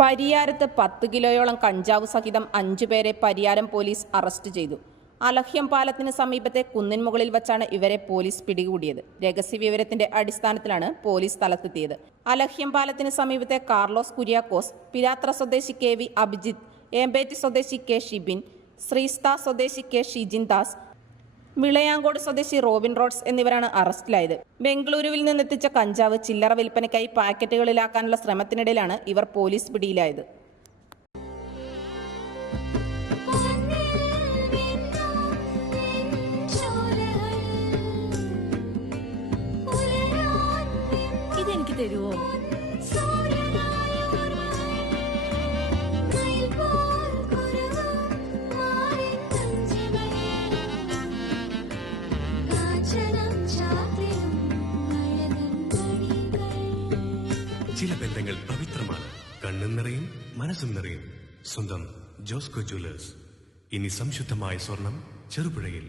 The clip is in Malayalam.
പരിയാരത്ത് 10 കിലോയോളം കഞ്ചാവ് സഹിതം 5 പേരെ പരിയാരം പോലീസ് അറസ്റ്റ് ചെയ്തു. അലഹ്യം പാലത്തിന് സമീപത്തെ കുന്നിൻ മുകളിൽ വച്ചാണ് ഇവരെ പോലീസ് പിടികൂടിയത്. രഹസ്യവിവരത്തിന്റെ അടിസ്ഥാനത്തിലാണ് പോലീസ് സ്ഥലത്തെത്തിയത്. അലഹ്യം പാലത്തിന് സമീപത്തെ കാർലോസ് കുര്യാക്കോസ്, പിലാത്ര സ്വദേശി KV അഭിജിത്ത്, ഏമ്പേറ്റ് സ്വദേശി K ഷിബിൻ, ശ്രീസ്ത സ്വദേശി K ഷിജിൻ ദാസ്, വിളയാങ്കോട് സ്വദേശി റോബിൻ റോഡ്സ് എന്നിവരാണ് അറസ്റ്റിലായത്. ബംഗളൂരുവിൽ നിന്നെത്തിച്ച കഞ്ചാവ് ചില്ലറ വിൽപ്പനയ്ക്കായി പാക്കറ്റുകളിലാക്കാനുള്ള ശ്രമത്തിനിടയിലാണ് ഇവർ പോലീസ് പിടിയിലായത്. ഇതെനിക്ക് തരുമോ? ചില ബന്ധങ്ങൾ പവിത്രമാണ്. കണ്ണും നിറയും മനസ്സും നിറയും. സ്വന്തം ജോസ്കോ ജ്വല്ലേഴ്സ്. ഇനി സംശുദ്ധമായ സ്വർണം ചെറുപുഴയിൽ.